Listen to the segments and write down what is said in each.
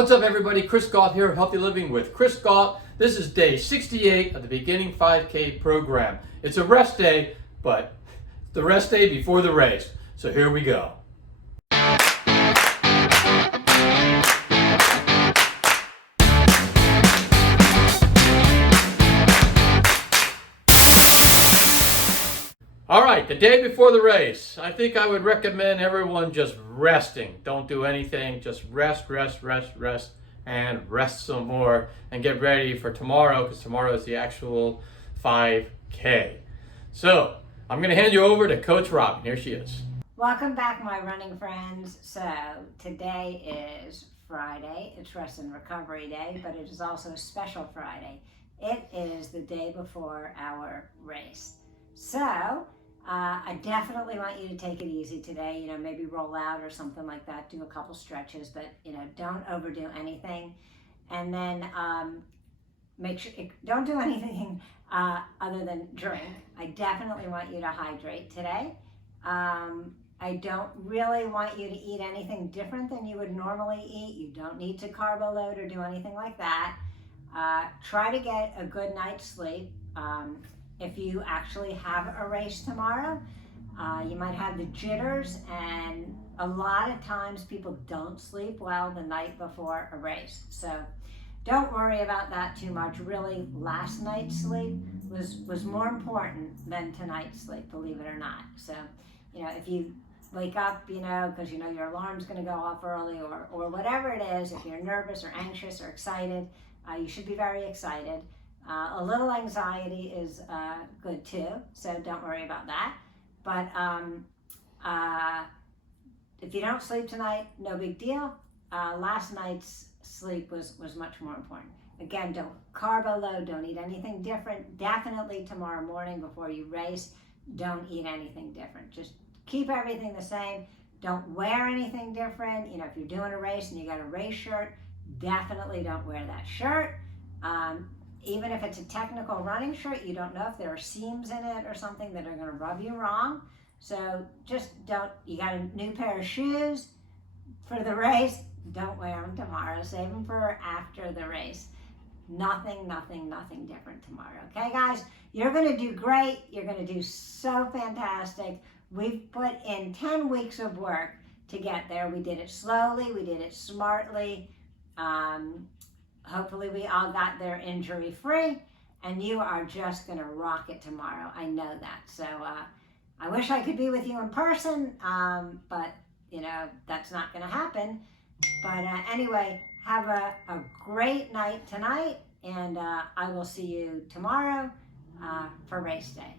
What's up everybody, Chris Gault here of Healthy Living with Chris Gault. This is day 68 of the Beginning 5K program. It's a rest day, but the rest day before the race. So here we go. All right, the day before the race, I think I would recommend everyone just resting. Don't do anything, just rest, and rest some more and get ready for tomorrow, because tomorrow is the actual 5K. So I'm going to hand you over to Coach Robin. Here she is. Welcome back, my running friends. So today is Friday. It's rest and recovery day, but it is also a special Friday. It is the day before our race. So I definitely want you to take it easy today. Maybe roll out or something like that. Do a couple stretches, but don't overdo anything. And then make sure don't do anything other than drink. I definitely want you to hydrate today. I don't really want you to eat anything different than you would normally eat. You don't need to carbo load or do anything like that. Try to get a good night's sleep. If you actually have a race tomorrow, you might have the jitters, and a lot of times people don't sleep well the night before a race. So don't worry about that too much. Really, last night's sleep was more important than tonight's sleep, believe it or not. So, if you wake up, because your alarm's going to go off early or whatever it is, if you're nervous or anxious or excited, you should be very excited. A little anxiety is good too, so don't worry about that. But if you don't sleep tonight, no big deal. Last night's sleep was much more important. Again, don't carbo load, don't eat anything different. Definitely tomorrow morning before you race, don't eat anything different. Just keep everything the same. Don't wear anything different. If you're doing a race and you got a race shirt, definitely don't wear that shirt. Even if it's a technical running shirt, you don't know if there are seams in it or something that are going to rub you wrong. So just don't. You got a new pair of shoes for the race, don't wear them tomorrow. Save them for after the race. Nothing different tomorrow. Okay, guys? You're going to do great. You're going to do so fantastic. We've put in 10 weeks of work to get there. We did it slowly. We did it smartly. Hopefully we all got there injury free, and you are just going to rock it tomorrow. I know that. So I wish I could be with you in person, but that's not going to happen. But anyway, have a great night tonight, and I will see you tomorrow for race day.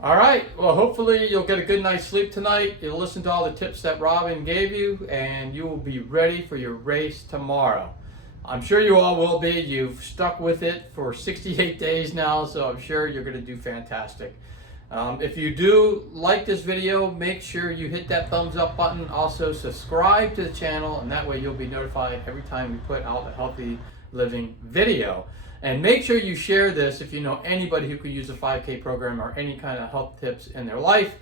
All right, well, hopefully you'll get a good night's sleep tonight. You'll listen to all the tips that Robin gave you, and you will be ready for your race tomorrow. I'm sure you all will be. You've stuck with it for 68 days now, so I'm sure you're going to do fantastic. If you do like this video, make sure you hit that thumbs up button. Also, subscribe to the channel, and that way you'll be notified every time we put out a healthy living video. And make sure you share this if you know anybody who could use a 5K program or any kind of health tips in their life.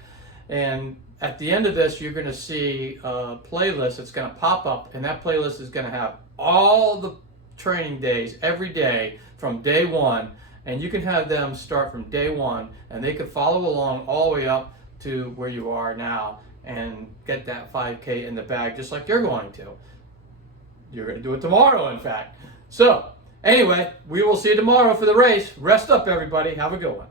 And at the end of this, you're going to see a playlist that's going to pop up, and that playlist is going to have all the training days every day from day one, and you can have them start from day one, and they could follow along all the way up to where you are now and get that 5K in the bag just like you're going to. You're going to do it tomorrow, in fact. So anyway, we will see you tomorrow for the race. Rest up, everybody. Have a good one.